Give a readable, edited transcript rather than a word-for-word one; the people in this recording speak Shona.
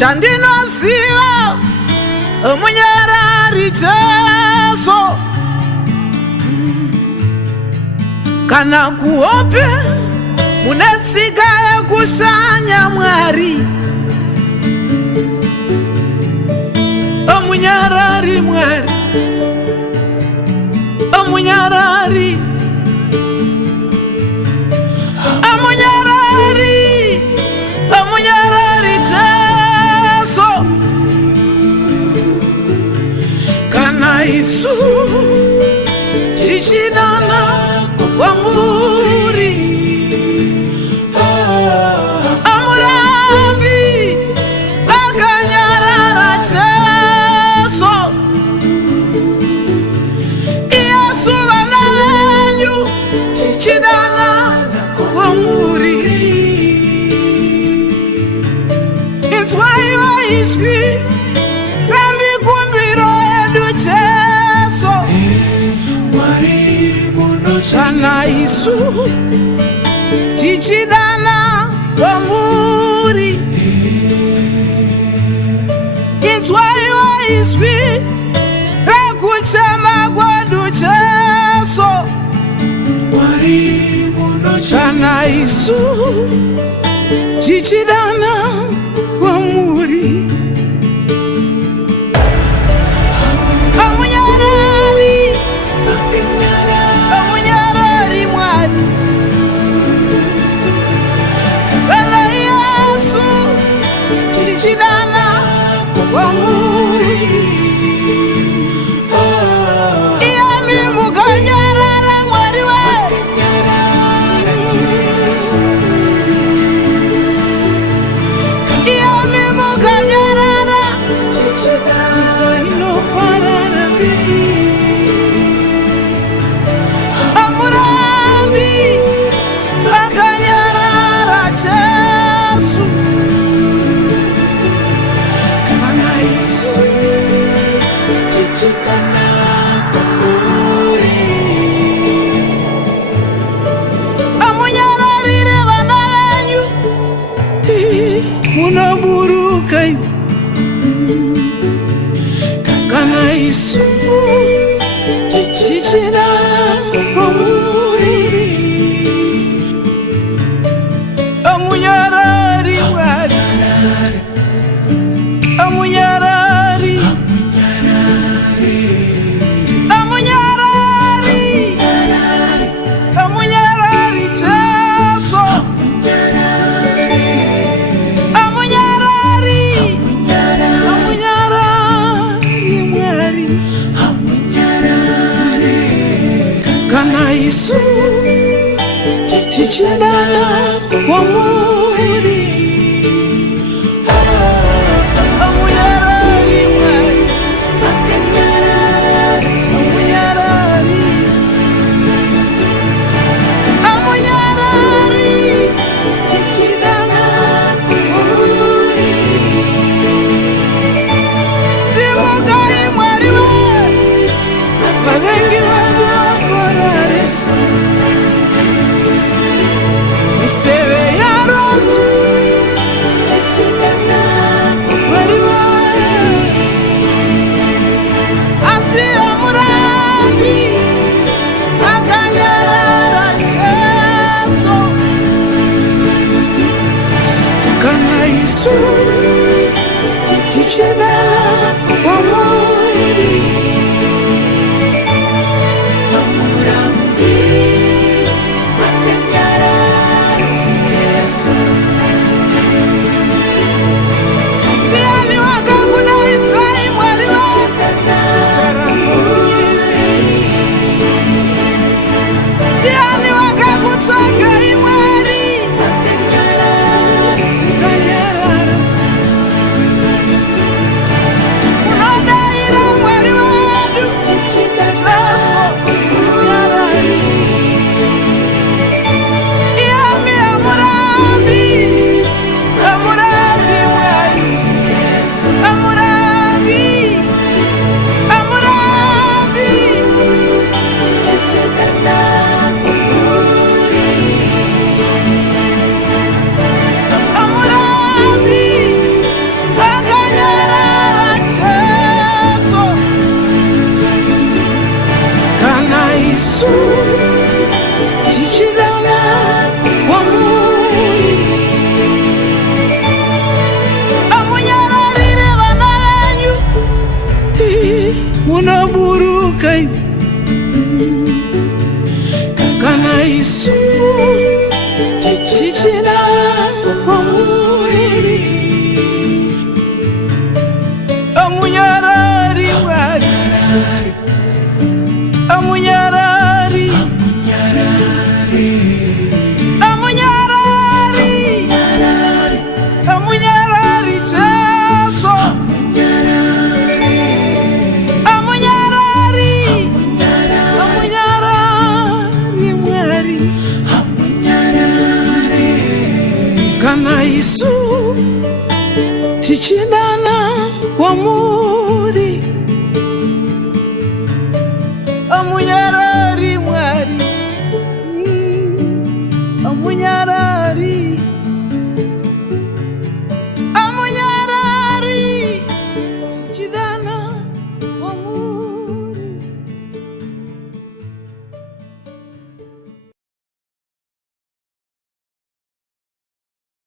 chandinoziva munyarari Jesu kana kuhope munetsika yekushanya Mwari munyarari Mwari munyarari munyarari Jesu kana isu tichinana kwamuri amurambi akanyarara Jesu Yesu vana venyu tichinana kwamuri inzwaiwa izwi pemikumbiro yedu Jesu kana isu tichidana kwamuri inzwaiwa izwi pekuchema kwedu Jesu kana isu tichidana kwamuri munyarari Mwari kana Yesu tichidana kwamuri iyami mukanyarara Mwari we iyami mukanyarara inoparara amurambi akanyarara Jesu kana isu tichidana kwamuri amunyararire vana venyu munoburuka kana isu tichidana kwamuri munyarari Mwari munyarari munyarari Jesu munyarari Mwari kana isu tichidana kwamuri munyarari Mwari munyarari tichidana kwamuri simugai Mwari we vavengi vakoraresa miseve yaronzo tichidana Mwari we asi amurambi akanyarara Jesu kana isu tichidana kwamuri amurambi akanyarara Jesu tiani wakakudaitsai Mwari we tiani wakakutsvagai Mwari akanyarara unodaira Mwari wedu Jesu munyarari iyami amurambi Mwari amurambi tichidana Yesu tichidana wamuri amunyararire vana venyu munaburuka kana Yesu tichidana wamuri amunyarari wari amunyarari amunyarari amunyarari Jesu amunyarari amunyarari mwari kana Yesu tichidana wamu